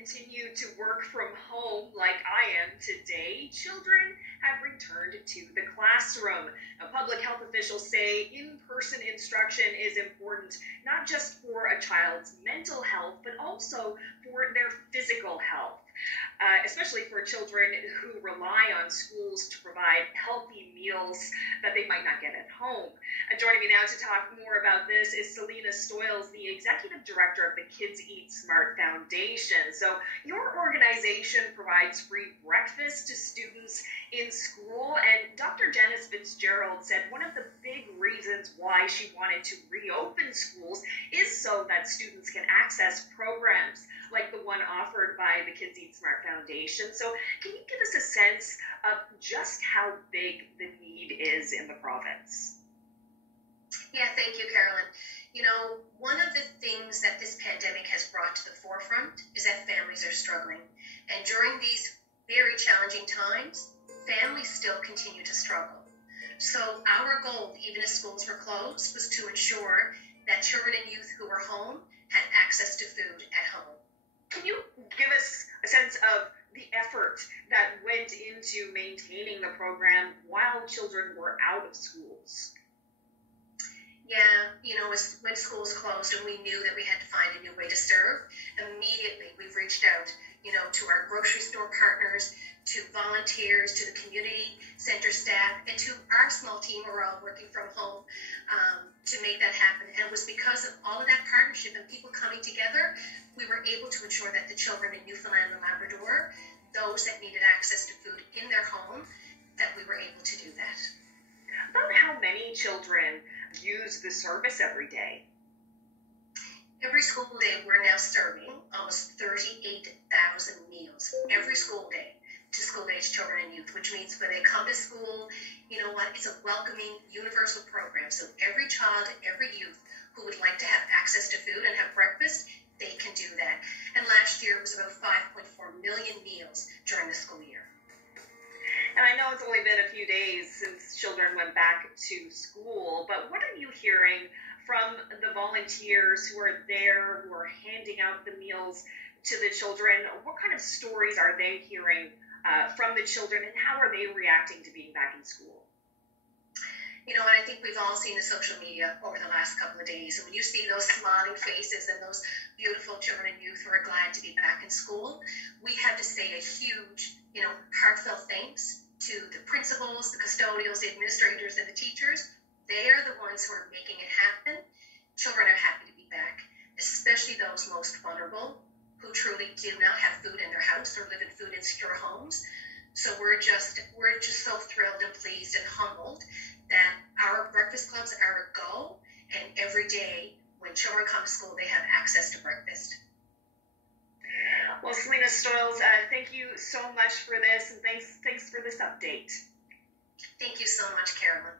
continue to work from home like I am today, children have returned to the classroom. Now, public health officials say in-person instruction is important, not just for a child's mental health, but also for their physical health. Especially for children who rely on schools to provide healthy meals that they might not get at home. Joining me now to talk more about this is Selena Stoyles, the Executive Director of the Kids Eat Smart Foundation. So your organization provides free breakfast to students in school, and Dr. Janice Fitzgerald said one of the big reasons why she wanted to reopen schools is so that students can access programs like the one offered by the Kids Eat Smart Foundation. So can you give us a sense of just how big the need is in the province? Yeah, thank you, Carolyn. You know, one of the things that this pandemic has brought to the forefront is that families are struggling. And during these very challenging times, families still continue to struggle. So our goal, even as schools were closed, was to ensure that children and youth who were home had access to food at home. Can you give us a sense of the effort that went into maintaining the program while children were out of schools? Yeah, you know, when schools closed and we knew that we had to find a new way to serve, immediately we've reached out, you know, to our grocery store partners, to volunteers, to the community center staff, and to our small team who are all working from home to make that happen. And it was because of all of that partnership and people coming together, we were able to ensure that the children in Newfoundland and Labrador, those that needed access to food in their home, that we were able to do that. About how many children use the service every day? Every school day, we're now serving almost 38,000 meals every school day to school-age children and youth, which means when they come to school, you know what, it's a welcoming, universal program. So every child, every youth who would like to have access to food and have breakfast, they can do that. And last year, it was about 5.4 million meals during the school year. And I know it's only been a few days since children went back to school, but what are you hearing from the volunteers who are there, who are handing out the meals to the children? What kind of stories are they hearing from the children, and how are they reacting to being back in school? You know, and I think we've all seen the social media over the last couple of days. And when you see those smiling faces and those beautiful children and youth who are glad to be back in school, we have to say a huge, you know, heartfelt thanks to the principals, the custodials, the administrators, and the teachers. They are the ones who are making it happen. Children are happy to be back, especially those most vulnerable who truly do not have food in their house or live in food insecure homes. So we're just so thrilled and pleased and humbled that our breakfast clubs are a go, and every day when children come to school, they have access to breakfast. Well, Selena Stoyles, thank you so much for this, and thanks for this update. Thank you so much, Carolyn.